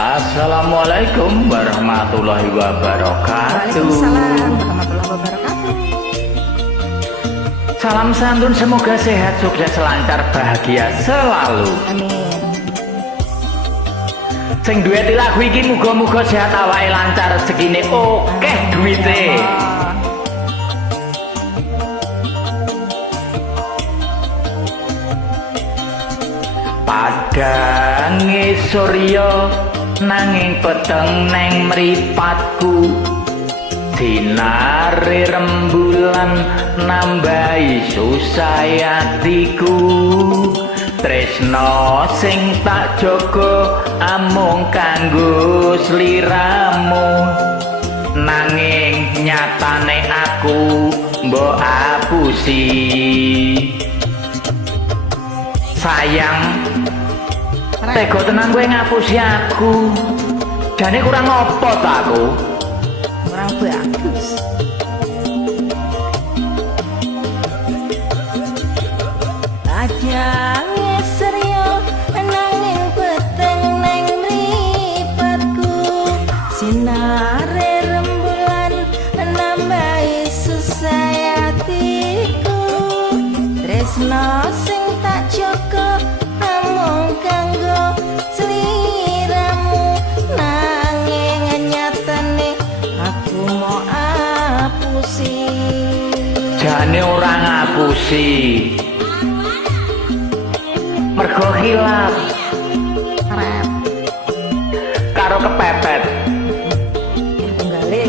Assalamualaikum warahmatullahi wabarakatuh. Waalaikumsalam warahmatullahi wabarakatuh. Salam santun, semoga sehat, sukses, lancar, bahagia selalu. Amin. Sing duwe lagu iki muga-muga sehat awake lancar, rezekine akeh duwite. Padange surya nanging peteng neng mripatku, sinare rembulan nambahi susah atiku, tresno sing tak jaga amung kanggo sliramu, nanging nyatane aku mbok apusi. Sayang, tega tenan kowe ngapusi aku. Jane kurang apa ta aku? Kurang bagus. Padange surya nanging peteng neng mripatku, sinare rembulan nambahi susah atiku, tresno sing tak jaga amung kanggo sliramu, nanging nyatane aku mau apusi. Jane ora ngapusi, mergo hilap Rep karo kepepet. tunggale.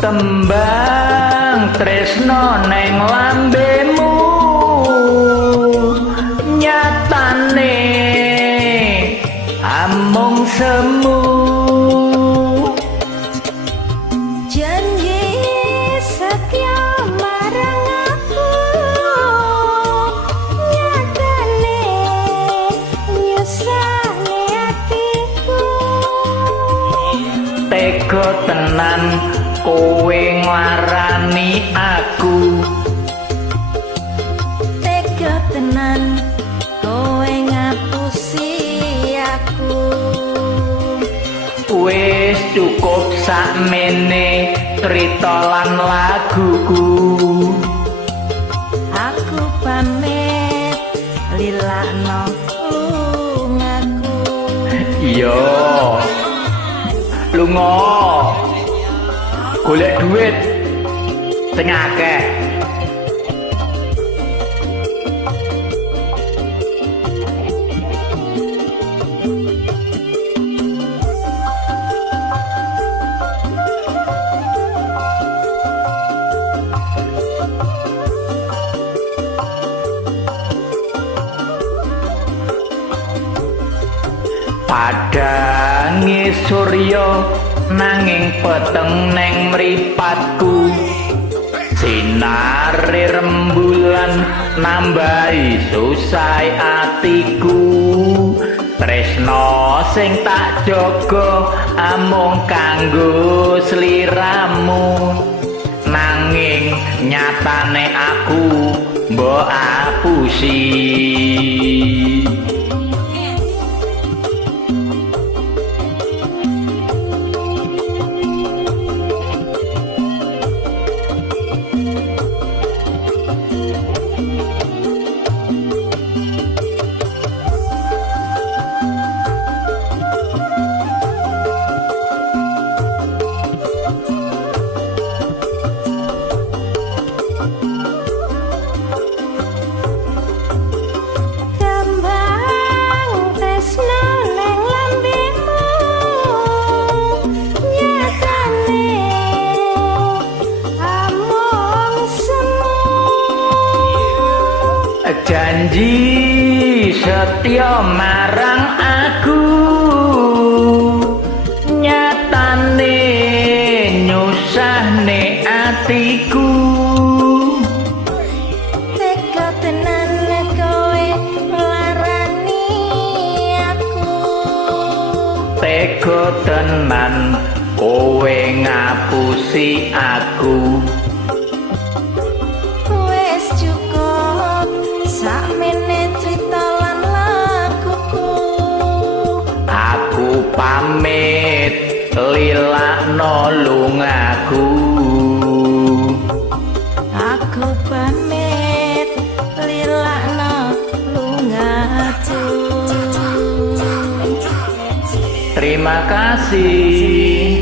Tembang tresno neng lambemu, nyatane amung semu. Janji setia marang aku, nyatane nyusahne hatiku. Tega tenan kowe nglarani aku, Tega tenan kowe ngapusi aku. wis cukup sakmene crita lan laguku. Aku pamit lilakno lungaku. Iya, lunga golek duit sing akeh. Padange surya nanging peteng neng mripatku, sinare rembulan nambahi susah atiku, tresno sing tak jaga amung kanggo sliramu, nanging nyatane aku mbok apusi. Janji setia marang aku, nyatane nyusahne atiku. Tega tenan kowe nglarani aku. tega tenan kowe ngapusi aku. Wes cukup sakmene crita lan lakuku. Aku pamit lilakno lungaku. Aku pamit lilakno lungaku. Terima kasih.